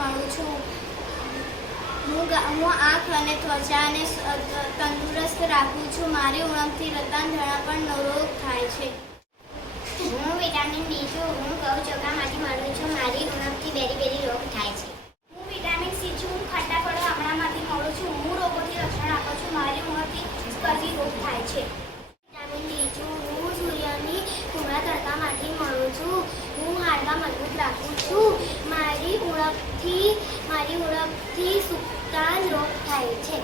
મળું છું. હું આંખ અને ત્વચાને તંદુરસ્ત રાખું છું. મારી ઉણપથી રક્તધણપણનો રોગ થાય છે. હું વિટામિન ડી છું. હું ઘઉં ચોખામાંથી મળું છું. મારી ઉણપથી બેરી રોગ થાય છે. હું વિટામિન સી છું. હું ખાટા ફળો આમળામાંથી મળું છું. હું રોગોથી રક્ષણ આપું છું. મારી ઉણપથી સ્કર્વી રોગ થાય છે. વિટામિન ડી છું. હું સૂર્યની કુમળા તડકામાંથી મળું છું. હું હાડકાં મજબૂત રાખું છું. મારી ઉણપથી સુક્તાન રોગ થાય છે.